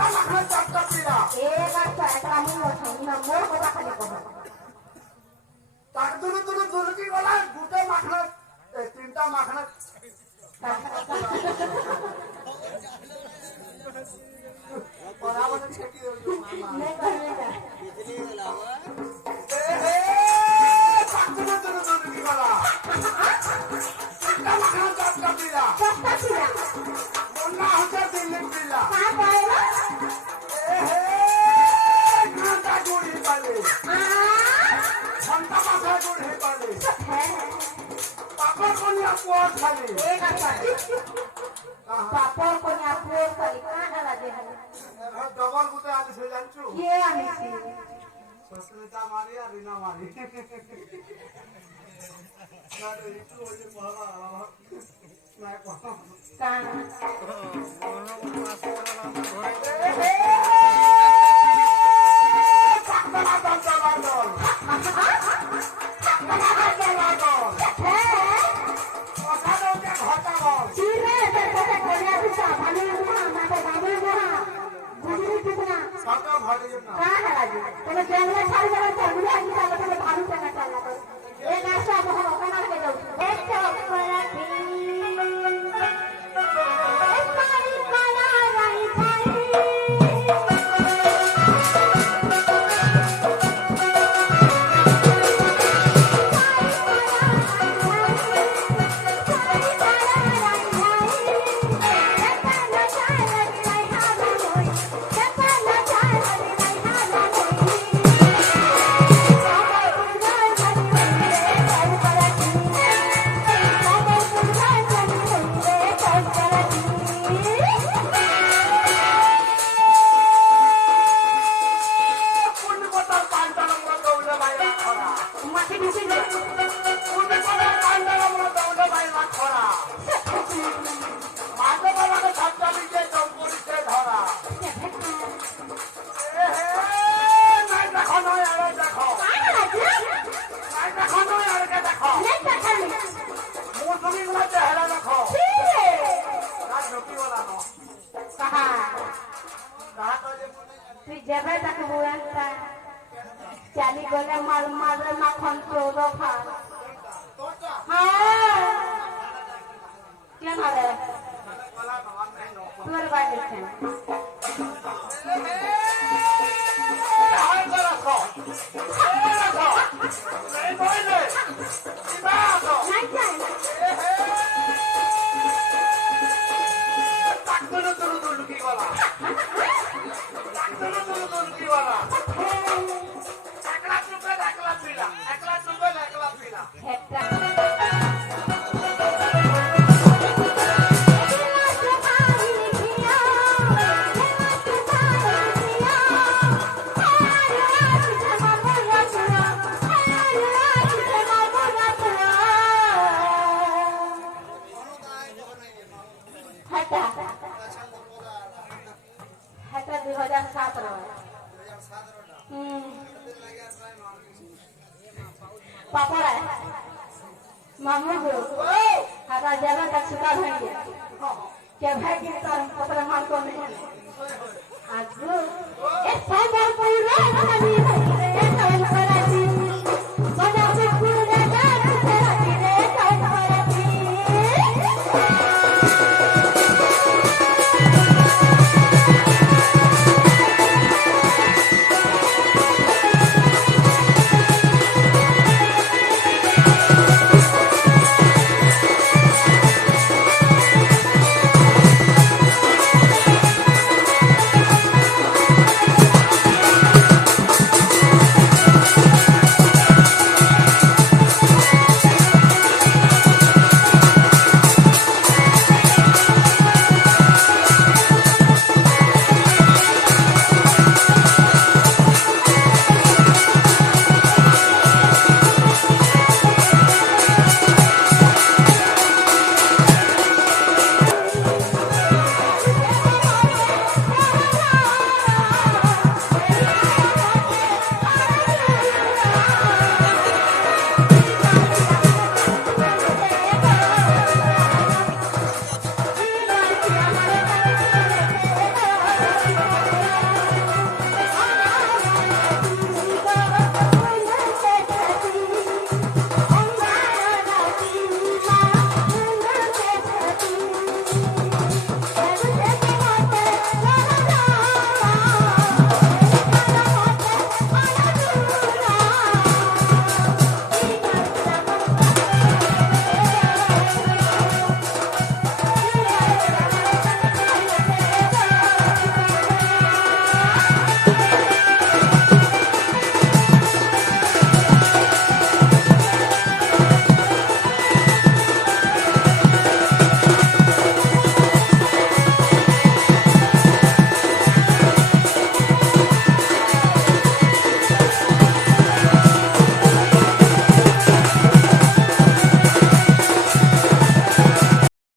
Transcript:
মাখনা চাপটা পিলা एक अच्छा एकरा मुंह में ना मोर को खाली को তার দুরু কি গলা দুটো মাখনা তিনটা মাখনা পরাবন ছেকি দিও नहीं करने का এ তার দুরু কি গলা তিনটা মাখনা চাপটা পিলা सस्ता पिला মোল্লা হচ্ছে দিল্লি পিলা कहां पाएगा ঘন্টা গুড়ি পালে ঘন্টা মাথা গুড়ি পালে পাপড় কোনিয়া পোয়ার খালি एक अच्छा पापड़ को ना पोर खाली कहां डाला दे ডবল গুতে আজ সে জানছু ये आनी थी সস্মিতা মারি আর রিনা মারি না রে একটু ওই যে বাবা না কো जब तक बुआता चाली गोले माल माल माखन चोदो खा हां क्या मारे तोर बात है হাই করে খো এই বইলে কিবা তো नहीं जाए তাক দুরু কি গলা তাক দুরু কি গলা একলা পিলা একলা পিলা हेटा हेटा 2007 पापड़ है मामू को हरा जगह तक सुधा भैया क्या भाई के तरह पत्र मार को नहीं